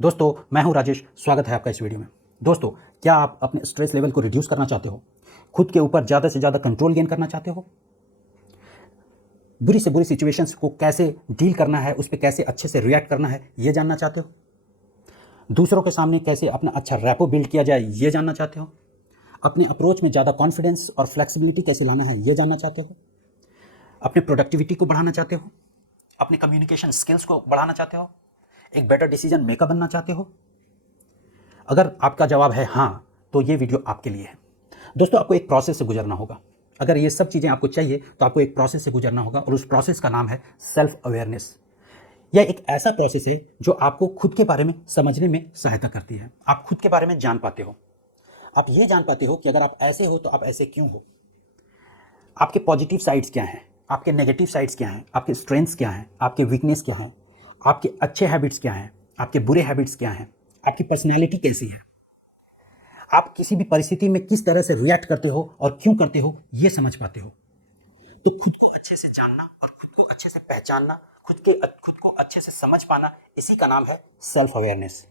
दोस्तों मैं हूं राजेश, स्वागत है आपका इस वीडियो में। दोस्तों, क्या आप अपने स्ट्रेस लेवल को रिड्यूस करना चाहते हो? खुद के ऊपर ज़्यादा से ज़्यादा कंट्रोल गेन करना चाहते हो? बुरी से बुरी सिचुएशंस को कैसे डील करना है, उस पर कैसे अच्छे से रिएक्ट करना है, ये जानना चाहते हो? दूसरों के सामने कैसे अपना अच्छा रैपो बिल्ड किया जाए, ये जानना चाहते हो? अपने अप्रोच में ज़्यादा कॉन्फिडेंस और फ्लेक्सिबिलिटी कैसे लाना है, ये जानना चाहते हो? अपने प्रोडक्टिविटी को बढ़ाना चाहते हो? अपने कम्युनिकेशन स्किल्स को बढ़ाना चाहते हो? एक बेटर डिसीजन मेकर बनना चाहते हो? अगर आपका जवाब है हाँ, तो ये वीडियो आपके लिए है। दोस्तों, आपको एक प्रोसेस से गुजरना होगा। अगर ये सब चीज़ें आपको चाहिए तो आपको एक प्रोसेस से गुजरना होगा और उस प्रोसेस का नाम है सेल्फ अवेयरनेस। यह एक ऐसा प्रोसेस है जो आपको खुद के बारे में समझने में सहायता करती है। आप खुद के बारे में जान पाते हो। आप ये जान पाते हो कि अगर आप ऐसे हो तो आप ऐसे क्यों हो। आपके पॉजिटिव साइड्स क्या हैं, आपके नेगेटिव साइड्स क्या हैं, आपके स्ट्रेंथ्स क्या हैं, आपके वीकनेस क्या हैं, आपके अच्छे हैबिट्स क्या हैं, आपके बुरे हैबिट्स क्या हैं, आपकी पर्सनैलिटी कैसी है, आप किसी भी परिस्थिति में किस तरह से रिएक्ट करते हो और क्यों करते हो, ये समझ पाते हो। तो खुद को अच्छे से जानना और खुद को अच्छे से पहचानना, खुद को अच्छे से समझ पाना, इसी का नाम है सेल्फ अवेयरनेस।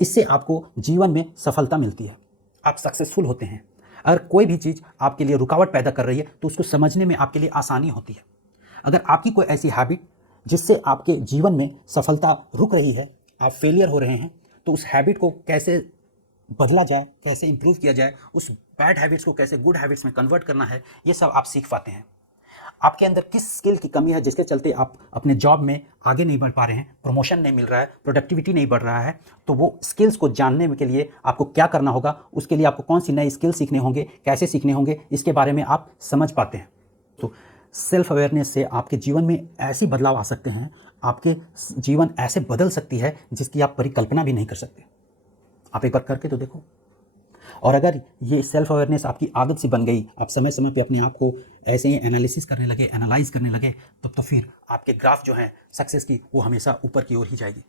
इससे आपको जीवन में सफलता मिलती है, आप सक्सेसफुल होते हैं। अगर कोई भी चीज़ आपके लिए रुकावट पैदा कर रही है तो उसको समझने में आपके लिए आसानी होती है। अगर आपकी कोई ऐसी हैबिट जिससे आपके जीवन में सफलता रुक रही है, आप फेलियर हो रहे हैं, तो उस हैबिट को कैसे बदला जाए, कैसे इंप्रूव किया जाए, उस बैड हैबिट्स को कैसे गुड हैबिट्स में कन्वर्ट करना है, ये सब आप सीख पाते हैं। आपके अंदर किस स्किल की कमी है जिसके चलते आप अपने जॉब में आगे नहीं बढ़ पा रहे हैं, प्रमोशन नहीं मिल रहा है, प्रोडक्टिविटी नहीं बढ़ रहा है, तो वो स्किल्स को जानने के लिए आपको क्या करना होगा, उसके लिए आपको कौन सी नई स्किल सीखने होंगे, कैसे सीखने होंगे, इसके बारे में आप समझ पाते हैं। तो सेल्फ अवेयरनेस से आपके जीवन में ऐसी बदलाव आ सकते हैं, आपके जीवन ऐसे बदल सकती है जिसकी आप परिकल्पना भी नहीं कर सकते। आप एक बार करके तो देखो। और अगर ये सेल्फ अवेयरनेस आपकी आदत सी बन गई, आप समय समय पे अपने आप को ऐसे ही एनालिसिस करने लगे, एनालाइज करने लगे, तो फिर आपके ग्राफ जो है सक्सेस की, वो हमेशा ऊपर की ओर ही जाएगी।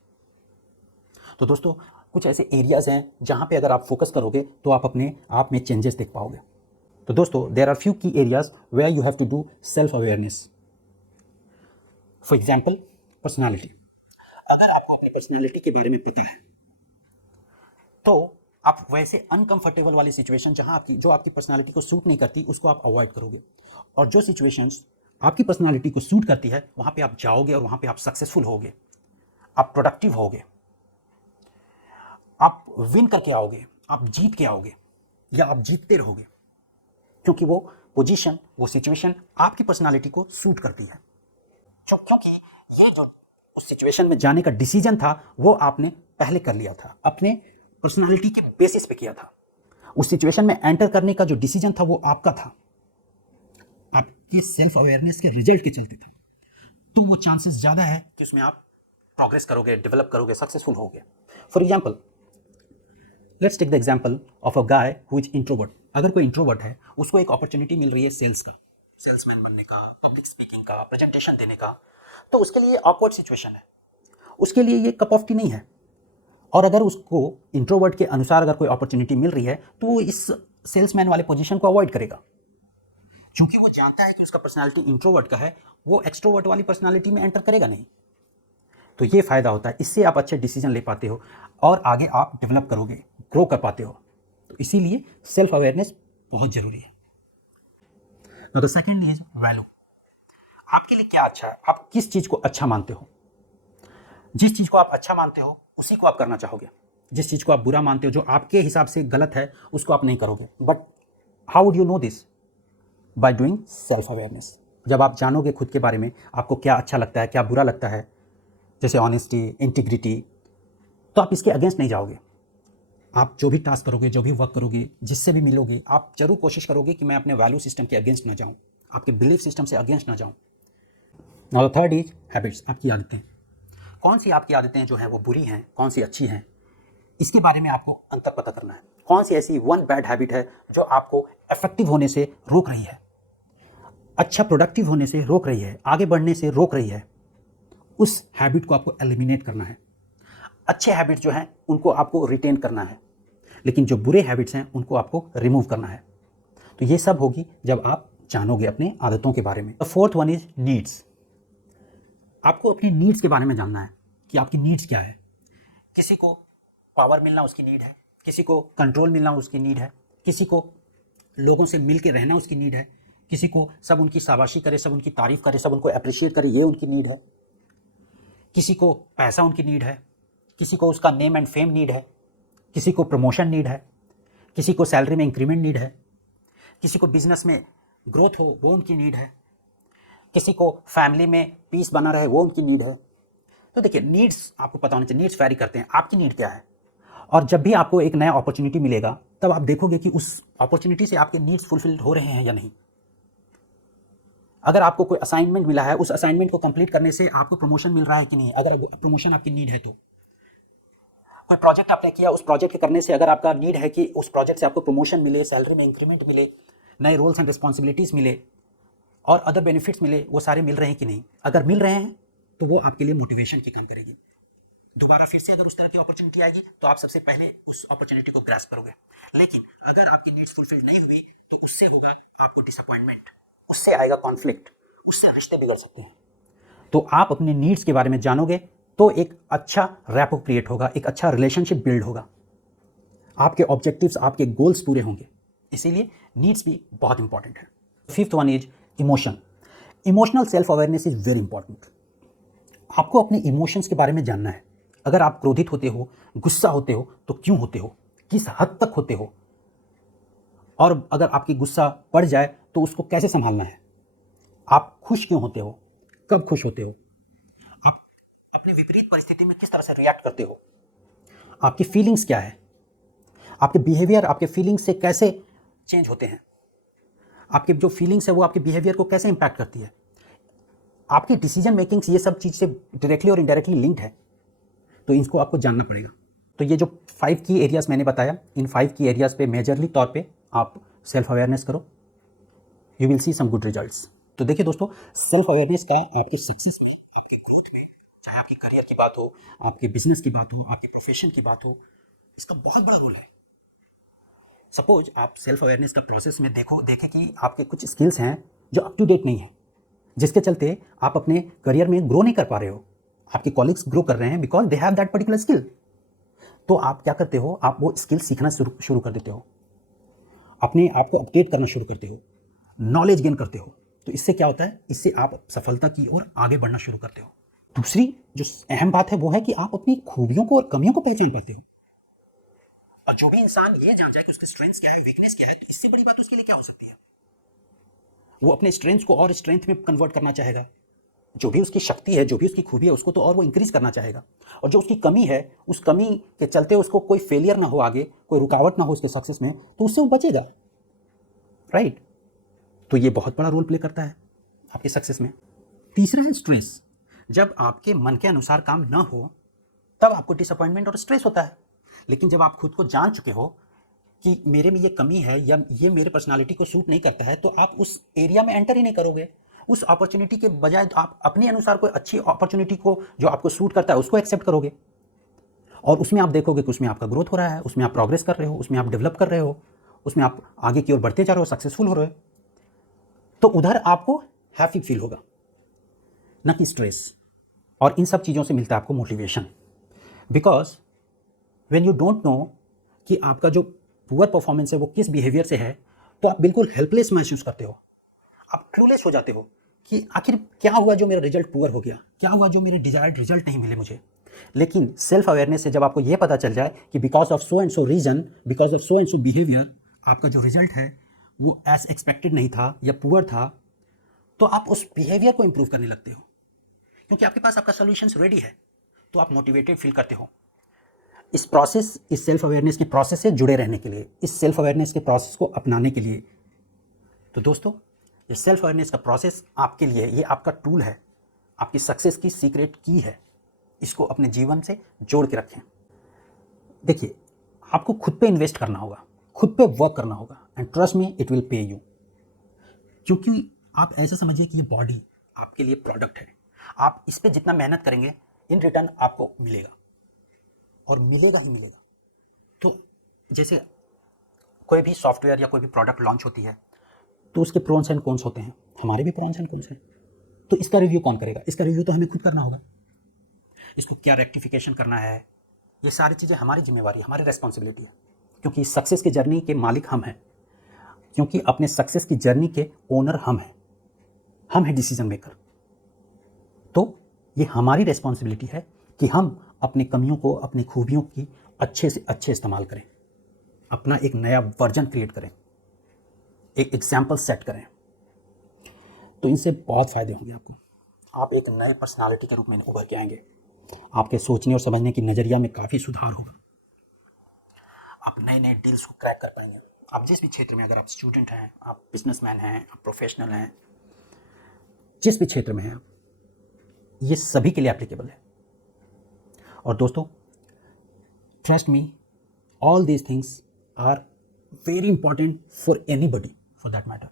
तो दोस्तों, कुछ ऐसे एरियाज हैं जहाँ पे अगर आप फोकस करोगे तो आप अपने आप में चेंजेस देख पाओगे। तो दोस्तों, there are few key areas where you have to do self awareness. For example, personality. अगर आपको अपनी पर्सनैलिटी के बारे में पता है तो आप वैसे अनकंफर्टेबल वाली सिचुएशन जहां जो आपकी पर्सनालिटी को सूट नहीं करती, उसको आप अवॉइड करोगे। और जो सिचुएशंस आपकी पर्सनालिटी को सूट करती है, वहां पे आप जाओगे और वहां पे आप सक्सेसफुल होगे, आप प्रोडक्टिव होगे, आप विन करके आओगे, आप जीत के आओगे, या आप जीतते रहोगे, क्योंकि वो पोजीशन, वो सिचुएशन आपकी पर्सनालिटी को सूट करती है। क्योंकि ये जो उस सिचुएशन में जाने का डिसीजन था, वो आपने पहले कर लिया था, अपने पर्सनालिटी के बेसिस पे किया था। उस सिचुएशन में एंटर करने का जो डिसीजन था वो आपका था, आपके सेल्फ अवेयरनेस के रिजल्ट के चलते थे। तो वो चांसेस ज़्यादा है कि उसमें आप प्रोग्रेस करोगे, डेवलप करोगे, सक्सेसफुल होगे। For example, let's take the example of a guy who is introvert. अगर कोई इंट्रोवर्ट है, उसको एक अपॉर्चुनिटी मिल रही है सेल्स का, सेल्समैन बनने का, पब्लिक स्पीकिंग का, प्रेजेंटेशन देने का, तो उसके लिए ऑकवर्ड सिचुएशन है, उसके लिए ये कप ऑफ टी नहीं है। और अगर उसको इंट्रोवर्ट के अनुसार अगर कोई अपॉर्चुनिटी मिल रही है तो वो इस सेल्समैन वाले पोजीशन को अवॉइड करेगा, क्योंकि वो जानता है कि उसका पर्सनालिटी इंट्रोवर्ट का है, वो एक्सट्रोवर्ट वाली पर्सनालिटी में एंटर करेगा नहीं। तो ये फायदा होता है, इससे आप अच्छे डिसीजन ले पाते हो और आगे आप डेवलप करोगे, ग्रो कर पाते हो। तो इसीलिए सेल्फ अवेयरनेस बहुत जरूरी है। The second is value. आपके लिए क्या अच्छा है, आप किस चीज को अच्छा मानते हो। जिस चीज को आप अच्छा मानते हो उसी को आप करना चाहोगे। जिस चीज को आप बुरा मानते हो, जो आपके हिसाब से गलत है, उसको आप नहीं करोगे। But how would you know this? By doing self awareness. जब आप जानोगे खुद के बारे में, आपको क्या अच्छा लगता है, क्या बुरा लगता है, जैसे ऑनेस्टी, इंटीग्रिटी, तो आप इसके अगेंस्ट नहीं जाओगे। आप जो भी टास्क करोगे, जो भी वर्क करोगे, जिससे भी मिलोगे, आप जरूर कोशिश करोगे कि मैं अपने वैल्यू सिस्टम के अगेंस्ट ना जाऊं, आपके बिलीफ सिस्टम से अगेंस्ट ना जाऊं। Now the third is habits, आपकी आदतें। कौन सी आपकी आदतें जो हैं वो बुरी हैं, कौन सी अच्छी हैं, इसके बारे में आपको अंतर पता करना है। कौन सी ऐसी वन बैड हैबिट है जो आपको इफेक्टिव होने से रोक रही है, अच्छा प्रोडक्टिव होने से रोक रही है, आगे बढ़ने से रोक रही है। उस हैबिट को आपको एलिमिनेट करना है। अच्छे हैबिट जो हैं उनको आपको रिटेन करना है, लेकिन जो बुरे हैबिट्स हैं उनको आपको रिमूव करना है। तो ये सब होगी जब आप जानोगे अपने आदतों के बारे में। The fourth one is needs. आपको अपनी नीड्स के बारे में जानना है कि आपकी नीड्स क्या है, किसी को पावर मिलना उसकी नीड है, किसी को कंट्रोल मिलना उसकी नीड है, किसी को लोगों से मिल के रहना उसकी नीड है, किसी को सब उनकी शाबाशी करे, सब उनकी तारीफ करे, सब उनको अप्रिशिएट करे, ये उनकी नीड है, किसी को पैसा उनकी नीड है, किसी को उसका नेम एंड फेम नीड है, किसी को प्रमोशन नीड है, किसी को सैलरी में इंक्रीमेंट नीड है, किसी को बिजनेस में ग्रोथ हो वो उनकी नीड है, किसी को फैमिली में पीस बना रहे वो उनकी नीड है। तो देखिए नीड्स आपको पता होना चाहिए, नीड्स वैरी करते हैं, आपकी नीड क्या है। और जब भी आपको एक नया अपॉर्चुनिटी मिलेगा तब आप देखोगे कि उस अपॉर्चुनिटी से आपके नीड्स फुलफिल हो रहे हैं या नहीं। अगर आपको कोई असाइनमेंट मिला है, उस असाइनमेंट को कंप्लीट करने से आपको प्रमोशन मिल रहा है कि नहीं, अगर प्रमोशन आपकी नीड है तो। कोई प्रोजेक्ट आपने किया, उस प्रोजेक्ट के करने से अगर आपका नीड है कि उस प्रोजेक्ट से आपको प्रमोशन मिले, सैलरी में इंक्रीमेंट मिले, नए रोल्स एंड रिस्पॉन्सिबिलिटीज़ मिले और अदर बेनिफिट्स मिले, वो सारे मिल रहे हैं कि नहीं। अगर मिल रहे हैं तो वो आपके लिए मोटिवेशन की काम करेगी। दोबारा फिर से अगर उस तरह की अपॉर्चुनिटी आएगी तो आप सबसे पहले उस अपॉर्चुनिटी को ग्रास्प करोगे। लेकिन अगर आपकी नीड्स फुलफिल नहीं हुई तो उससे होगा आपको डिसअपॉइंटमेंट, उससे आएगा कॉन्फ्लिक्ट, उससे रिश्ते बिगड़ सकते हैं। तो आप अपने नीड्स के बारे में जानोगे तो एक अच्छा रैपो क्रिएट होगा, एक अच्छा रिलेशनशिप बिल्ड होगा, आपके ऑब्जेक्टिव्स, आपके गोल्स पूरे होंगे। इसीलिए नीड्स भी बहुत इंपॉर्टेंट है। Fifth one is emotion. Emotional self awareness is very important. आपको अपने इमोशंस के बारे में जानना है। अगर आप क्रोधित होते हो, गुस्सा होते हो तो क्यों होते हो, किस हद तक होते हो, और अगर आपकी गुस्सा बढ़ जाए तो उसको कैसे संभालना है। आप खुश क्यों होते हो, कब खुश होते हो, आप अपनी विपरीत परिस्थिति में किस तरह से रिएक्ट करते हो, आपकी फीलिंग्स क्या है, आपके बिहेवियर आपके फीलिंग्स से कैसे चेंज होते हैं, आपके जो फीलिंग्स है वो आपके बिहेवियर को कैसे इंपैक्ट करती है, आपकी डिसीजन मेकिंग्स, ये सब चीज़ से डायरेक्टली और इनडायरेक्टली लिंक्ड है। तो इसको आपको जानना पड़ेगा। तो ये जो 5 की एरियाज़ मैंने बताया, इन 5 की एरियाज़ पे मेजरली तौर पे आप सेल्फ अवेयरनेस करो, you will see some good results. तो देखिए दोस्तों, सेल्फ अवेयरनेस का आपके सक्सेस में, आपके ग्रोथ में, चाहे आपकी करियर की बात हो, आपके बिजनेस की बात हो, आपके प्रोफेशन की बात हो, इसका बहुत बड़ा रोल है। सपोज आप सेल्फ अवेयरनेस का प्रोसेस में देखें कि आपके कुछ स्किल्स हैं जो अप टू डेट नहीं है, जिसके चलते आप अपने करियर में ग्रो नहीं कर पा रहे हो। आपके कॉलीग्स ग्रो कर रहे हैं because they have that particular skill. तो आप क्या करते हो, आप वो स्किल सीखना शुरू कर देते हो, अपने आप को अपडेट करना शुरू करते हो, नॉलेज गेन करते हो। तो इससे क्या होता है, इससे आप सफलता की ओर आगे बढ़ना शुरू करते हो। दूसरी जो अहम बात है वो है कि आप अपनी खूबियों को और कमियों को पहचान पाते हो। और जो भी इंसान ये जान जाए कि उसके स्ट्रेंथ्स क्या है, वीकनेस क्या है, तो इससे बड़ी बात उसके लिए क्या हो सकती है। वो अपने स्ट्रेंथ्स को और स्ट्रेंथ में कन्वर्ट करना चाहेगा, जो भी उसकी शक्ति है, जो भी उसकी खूबी है, उसको तो और वो इंक्रीज करना चाहेगा। और जो उसकी कमी है, उस कमी के चलते उसको कोई फेलियर ना हो, आगे कोई रुकावट ना हो उसके सक्सेस में, तो उससे वो बचेगा, राइट। तो ये बहुत बड़ा रोल प्ले करता है आपके सक्सेस में। तीसरा है स्ट्रेस। जब आपके मन के अनुसार काम ना हो तब आपको डिसअपॉइंटमेंट और स्ट्रेस होता है। लेकिन जब आप खुद को जान चुके हो कि मेरे में ये कमी है या ये मेरे पर्सनालिटी को सूट नहीं करता है, तो आप उस एरिया में एंटर ही नहीं करोगे। उस अपॉर्चुनिटी के बजाय आप अपने अनुसार कोई अच्छी अपॉर्चुनिटी को जो आपको सूट करता है उसको एक्सेप्ट करोगे, और उसमें आप देखोगे कि उसमें आपका ग्रोथ हो रहा है, उसमें आप प्रोग्रेस कर रहे हो, उसमें आप डेवलप कर रहे हो, उसमें आप आगे की ओर बढ़ते जा रहे हो, सक्सेसफुल हो रहे हो। तो उधर आपको हैप्पी फील होगा, ना कि स्ट्रेस। और इन सब चीज़ों से मिलता है आपको motivation. Because when you don't know कि आपका जो पुअर परफॉर्मेंस है वो किस बिहेवियर से है, तो आप बिल्कुल हेल्पलेस महसूस करते हो, आप क्लूलेस हो जाते हो कि आखिर क्या हुआ जो मेरा रिजल्ट पुअर हो गया, क्या हुआ जो मेरे डिजायर्ड रिजल्ट नहीं मिले मुझे। लेकिन सेल्फ अवेयरनेस से जब आपको यह पता चल जाए कि because of so and so reason, because of so and so behaviour, आपका जो रिजल्ट है वो एज एक्सपेक्टेड नहीं था या पुअर था, तो आप उस बिहेवियर को इंप्रूव करने लगते हो, क्योंकि आपके पास आपका सोल्यूशंस रेडी है। तो आप मोटिवेटेड फील करते हो। इस प्रोसेस, इस सेल्फ अवेयरनेस के प्रोसेस से जुड़े रहने के लिए, इस सेल्फ अवेयरनेस के प्रोसेस को अपनाने के लिए। तो दोस्तों, ये सेल्फ अवेयरनेस का प्रोसेस आपके लिए, ये आपका टूल है, आपकी सक्सेस की सीक्रेट की है। इसको अपने जीवन से जोड़ के रखें। देखिए, आपको खुद पे इन्वेस्ट करना होगा, खुद पे वर्क करना होगा, and trust me, it will pay you. क्योंकि आप ऐसा समझिए कि ये बॉडी आपके लिए प्रोडक्ट है। आप इस पे जितना मेहनत करेंगे, इन रिटर्न आपको मिलेगा, और मिलेगा ही मिलेगा। तो जैसे कोई भी सॉफ्टवेयर या कोई भी प्रोडक्ट लॉन्च होती है, तो उसके प्रोन्स एंड कॉन्स होते हैं, हमारे भी प्रोन्स एंड कॉन्स हैं। तो इसका रिव्यू कौन करेगा? इसका रिव्यू तो हमें खुद करना होगा। इसको क्या रेक्टिफिकेशन करना है, ये सारी चीज़ें हमारी जिम्मेवारी, हमारी रेस्पॉन्सिबिलिटी है, क्योंकि सक्सेस की जर्नी के मालिक हम हैं, क्योंकि अपने सक्सेस की जर्नी के ओनर हम हैं डिसीजन मेकर। तो ये हमारी रेस्पॉन्सिबिलिटी है कि हम अपने कमियों को, अपनी खूबियों की अच्छे से अच्छे इस्तेमाल करें, अपना एक नया वर्जन क्रिएट करें, एक एग्जाम्पल सेट करें। तो इनसे बहुत फ़ायदे होंगे आपको। आप एक नए पर्सनालिटी के रूप में उभर के आएंगे, आपके सोचने और समझने की नज़रिया में काफ़ी सुधार होगा, आप नए नए डील्स को क्रैक कर पाएंगे। आप जिस भी क्षेत्र में, अगर आप स्टूडेंट हैं, आप बिजनेसमैन हैं, आप प्रोफेशनल हैं, जिस भी क्षेत्र में हैं आप, ये सभी के लिए एप्लीकेबल है। और दोस्तों, trust me, all these things are very important for anybody, for that matter,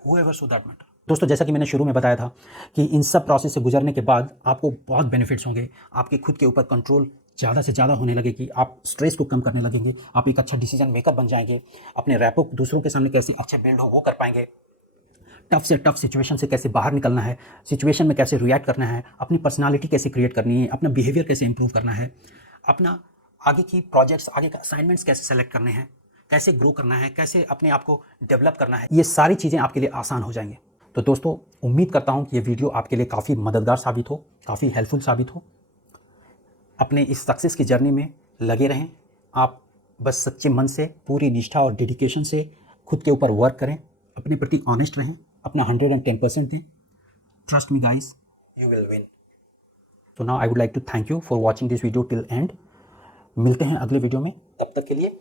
whoever so that matter. दोस्तों, जैसा कि मैंने शुरू में बताया था कि इन सब प्रोसेस से गुजरने के बाद आपको बहुत बेनिफिट्स होंगे। आपके खुद के ऊपर कंट्रोल ज़्यादा से ज़्यादा होने लगेगी, आप स्ट्रेस को कम करने लगेंगे, आप एक अच्छा डिसीजन मेकर बन जाएंगे, अपने रैपो दूसरों के सामने कैसे अच्छे बिल्ड हो वो कर पाएंगे, टफ से टफ सिचुएशन से कैसे बाहर निकलना है, सिचुएशन में कैसे रिएक्ट करना है, अपनी पर्सनालिटी कैसे क्रिएट करनी है, अपना बिहेवियर कैसे इंप्रूव करना है, अपना आगे की प्रोजेक्ट्स, आगे का असाइनमेंट्स कैसे सेलेक्ट करने हैं, कैसे ग्रो करना है, कैसे अपने आप को डेवलप करना है, ये सारी चीज़ें आपके लिए आसान हो जाएंगी। तो दोस्तों, उम्मीद करता हूँ कि ये वीडियो आपके लिए काफ़ी मददगार साबित हो, काफ़ी हेल्पफुल साबित हो। अपने इस सक्सेस की जर्नी में लगे रहें। आप बस सच्चे मन से, पूरी निष्ठा और डेडिकेशन से खुद के ऊपर वर्क करें, अपने प्रति ऑनेस्ट रहें, अपना 110% दें। Trust me guys, you will win. तो now I would like to thank you for watching this video till end. मिलते हैं अगले वीडियो में, तब तक के लिए